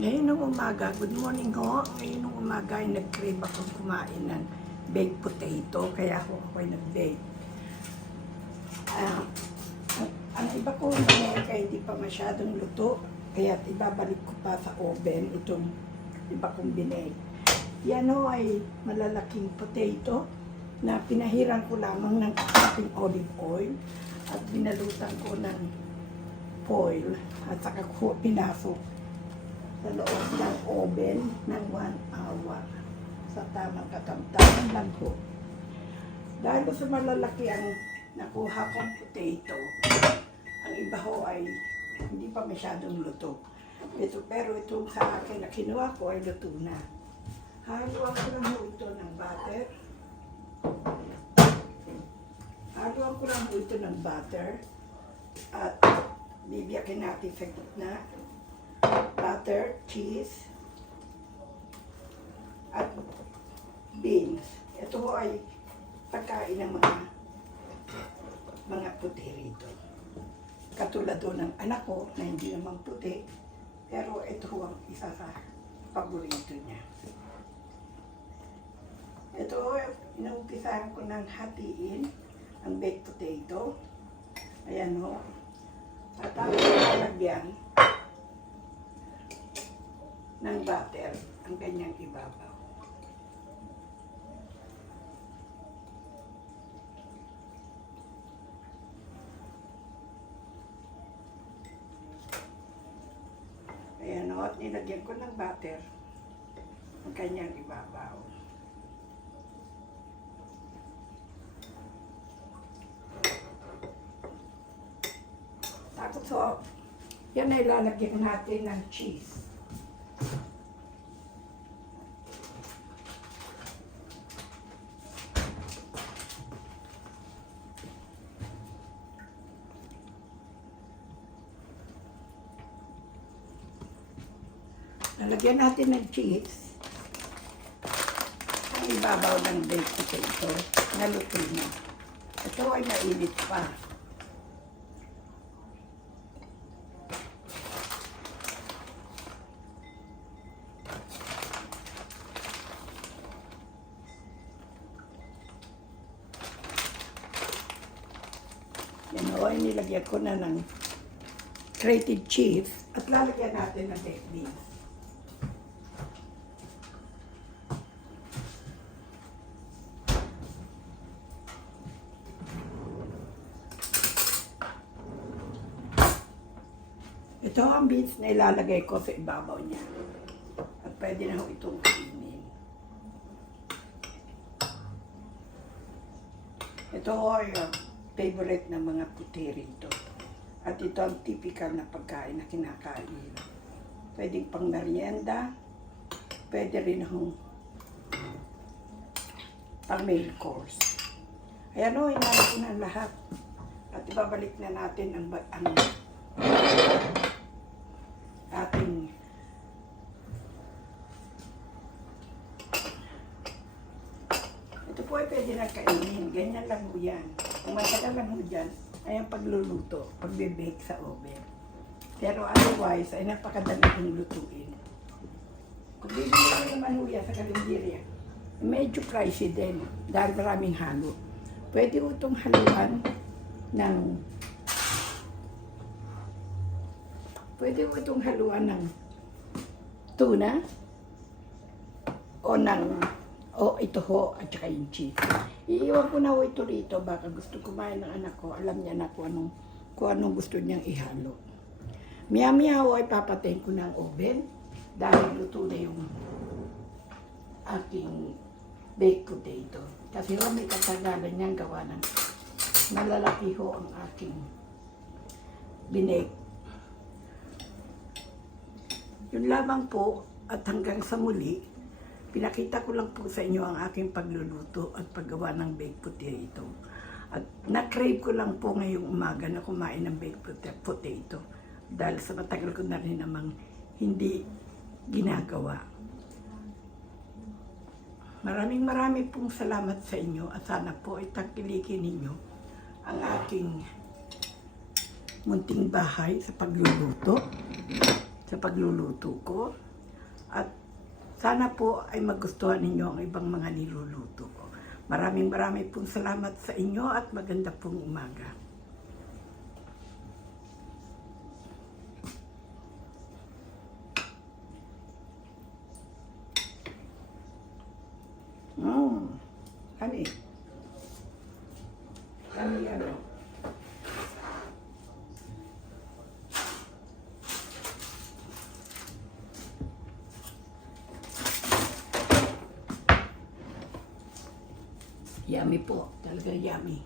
Ngayon ng umaga, good morning ho. Ngayon ng umaga ay nag-crave ako kumain ng baked potato, kaya ako ako'y nag-bake. Ang, ang iba ko Amerika hindi pa masyadong luto, kaya ibabalik ko pa sa oven itong iba kong binake. Yan ho ay malalaking potato na pinahiran ko lamang ng ating olive oil at binalutan ko ng foil at saka ko pinasok sa loob ng oven ng 1 hour sa tamang katamtaman lang po. Dahil sa malalaki ang nakuha kong potato, ang iba ho ay hindi pa masyadong luto. Ito, pero itong sa akin na kinuha ko ay luto na. Haluan ko lang ho ito ng butter. Haluan ko lang ho ito ng butter. At bibiyakin natin sa gitna butter, cheese, at beans. Ito ho ay pagkain ng mga mga puti rito. Katulad do ng anak ko na hindi naman puti, pero ito ho ang isa sa paborito niya. Ito ho, inumpisahan ko ng hatiin ang baked potato. Ayan ho. At ang lalagyan ng butter ang kanyang ibabaw. Ayan o, at nilagyan ko ng butter ang kanyang ibabaw. Tapos o, yan ay lalagyan natin ng cheese. Lalagyan natin ng cheese. Ang ibabaw ng baked potato na luto na. Ito ay mainit pa. Yan o, ay nilagyan ko na ng grated cheese at lalagyan natin ng baked beans. Ito ang beans na ilalagay ko sa ibabaw niya. At pwede na ho itong kainin. Ito ho ay uh, favorite ng mga puti rito. At ito ang typical na pagkain na kinakain. Pwedeng pang merienda, pwede rin hong pang main course. Ayan o, inalagay na lahat. At ibabalik na natin ang, ang ating ito po ay pwede na kainin. Ganyan lang ho yan. Kung matagal lang ho dyan, ay ang pagluluto, pagbe-bake sa oven. Pero otherwise, ay napakadali kong lutuin. Kung bibili ko naman ho yan sa kalendarya, medyo pricey din dahil maraming halo. Pwede ho itong haluan ng Pwede mo itong haluan ng tuna o ng o ito ho at saka yung cheese. Iiwan ko na ho ito rito baka gusto kumain ng anak ko. Alam niya na kung anong, kung anong gusto niyang ihalo. Maya-maya ho ay papatayin ko ng oven dahil luto na yung aking baked potato. Kasi ho may katagalan niyang gawa ng malalaki ho ang aking binake yun lamang po at hanggang sa muli, pinakita ko lang po sa inyo ang aking pagluluto at paggawa ng baked potato. At na-crave ko lang po ngayong umaga na kumain ng baked pot- potato dahil sa matagal ko na rin namang hindi ginagawa. Maraming maraming pong salamat sa inyo at sana po ay tangkilikin ninyo ang aking munting bahay sa pagluluto, sa pagluluto ko. At sana po ay magustuhan ninyo ang ibang mga niluluto ko. Maraming maraming pong salamat sa inyo at maganda pong umaga. Mmm, honey. Honey, ano? Yummy po. Talaga yummy.